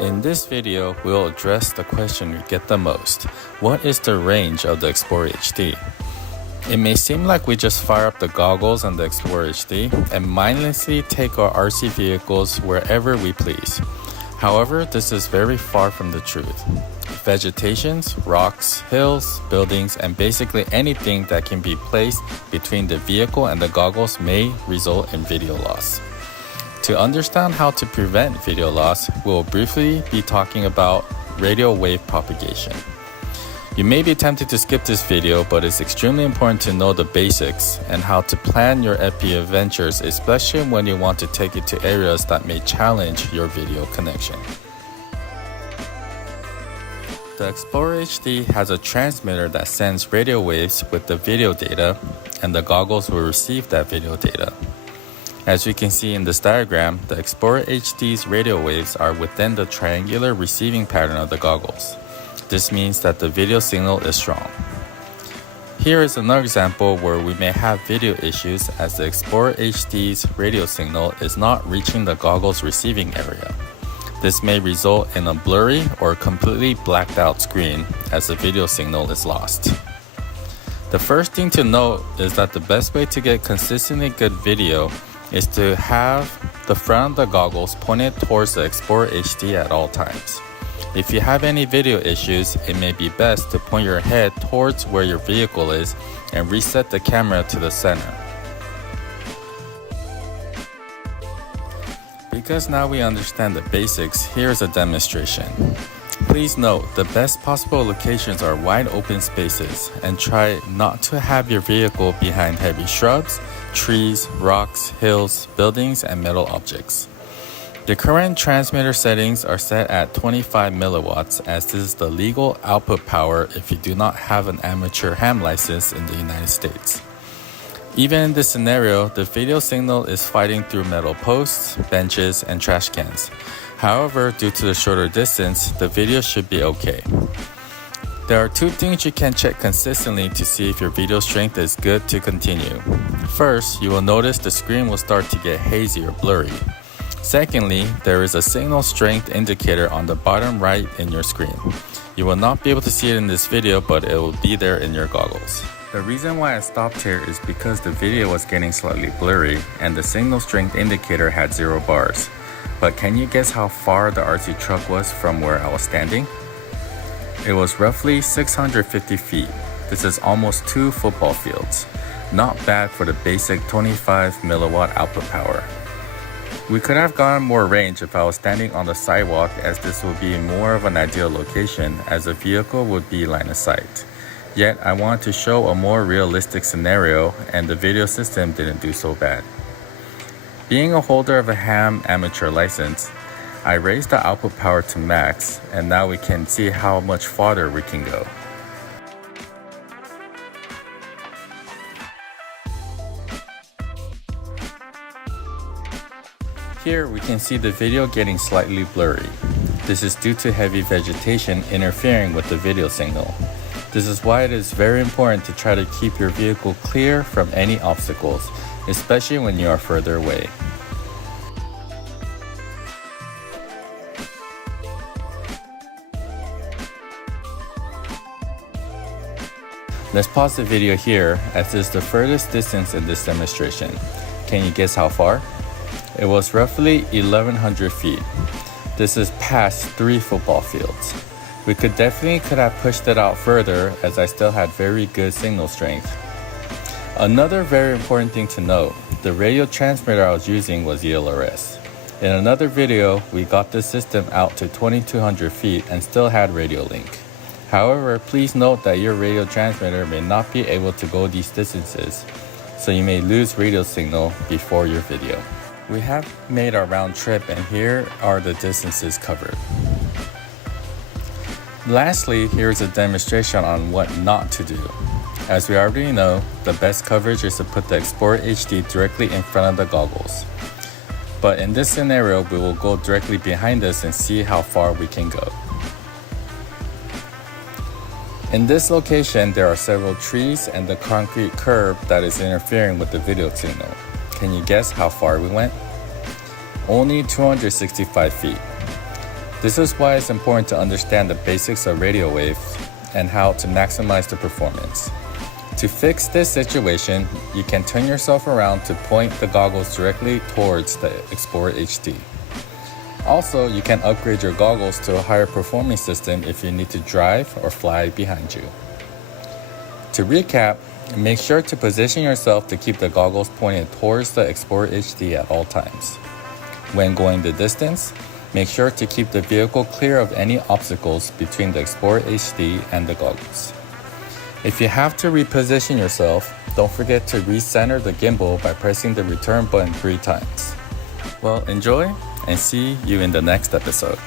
In this video, we'll address the question we get the most. What is the range of the XplorerHD? It may seem like we just fire up the goggles on the XplorerHD and mindlessly take our RC vehicles wherever we please. However, this is very far from the truth. Vegetations, rocks, hills, buildings, and basically anything that can be placed between the vehicle and the goggles may result in video loss. To understand how to prevent video loss, we'll briefly be talking about radio wave propagation. You may be tempted to skip this video, but it's extremely important to know the basics and how to plan your FPV adventures, especially when you want to take it to areas that may challenge your video connection. The XplorerHD has a transmitter that sends radio waves with the video data, and the goggles will receive that video data. As you can see in this diagram, the XplorerHD's radio waves are within the triangular receiving pattern of the goggles. This means that the video signal is strong. Here is another example where we may have video issues as the XplorerHD's radio signal is not reaching the goggles receiving area. This may result in a blurry or completely blacked out screen as the video signal is lost. The first thing to note is that the best way to get consistently good video is to have the front of the goggles pointed towards the XplorerHD at all times. If you have any video issues, it may be best to point your head towards where your vehicle is and reset the camera to the center. Because now we understand the basics, here's a demonstration. Please note, the best possible locations are wide open spaces, and try not to have your vehicle behind heavy shrubs, trees, rocks, hills, buildings, and metal objects. The current transmitter settings are set at 25 milliwatts, as this is the legal output power if you do not have an amateur ham license in the United States. Even in this scenario, the video signal is fighting through metal posts, benches, and trash cans. However, due to the shorter distance, the video should be okay. There are two things you can check consistently to see if your video strength is good to continue. First, you will notice the screen will start to get hazy or blurry. Secondly, there is a signal strength indicator on the bottom right in your screen. You will not be able to see it in this video, but it will be there in your goggles. The reason why I stopped here is because the video was getting slightly blurry and the signal strength indicator had 0 bars. But can you guess how far the RC truck was from where I was standing? It was roughly 650 feet. This is almost 2 football fields. Not bad for the basic 25 milliwatt output power. We could have gotten more range if I was standing on the sidewalk, as this would be more of an ideal location as the vehicle would be line of sight. Yet I wanted to show a more realistic scenario, and the video system didn't do so bad. Being a holder of a ham amateur license, I raised the output power to max, and now we can see how much farther we can go. Here we can see the video getting slightly blurry. This is due to heavy vegetation interfering with the video signal. This is why it is very important to try to keep your vehicle clear from any obstacles, especially when you are further away. Let's pause the video here, as this is the furthest distance in this demonstration. Can you guess how far? It was roughly 1,100 feet. This is past 3 football fields. We could have pushed it out further, as I still had very good signal strength. Another very important thing to note, the radio transmitter I was using was ELRS. In another video, we got this system out to 2,200 feet and still had radio link. However, please note that your radio transmitter may not be able to go these distances, so you may lose radio signal before your video. We have made our round trip, and here are the distances covered. Lastly, here's a demonstration on what not to do. As we already know, the best coverage is to put the XplorerHD directly in front of the goggles. But in this scenario, we will go directly behind us and see how far we can go. In this location, there are several trees and the concrete curb that is interfering with the video signal. Can you guess how far we went? Only 265 feet. This is why it's important to understand the basics of radio wave and how to maximize the performance. To fix this situation, you can turn yourself around to point the goggles directly towards the XplorerHD. Also, you can upgrade your goggles to a higher performing system if you need to drive or fly behind you. To recap, make sure to position yourself to keep the goggles pointed towards the XplorerHD at all times. When going the distance, make sure to keep the vehicle clear of any obstacles between the XplorerHD and the goggles. If you have to reposition yourself, don't forget to recenter the gimbal by pressing the return button 3 times. Well, enjoy and see you in the next episode.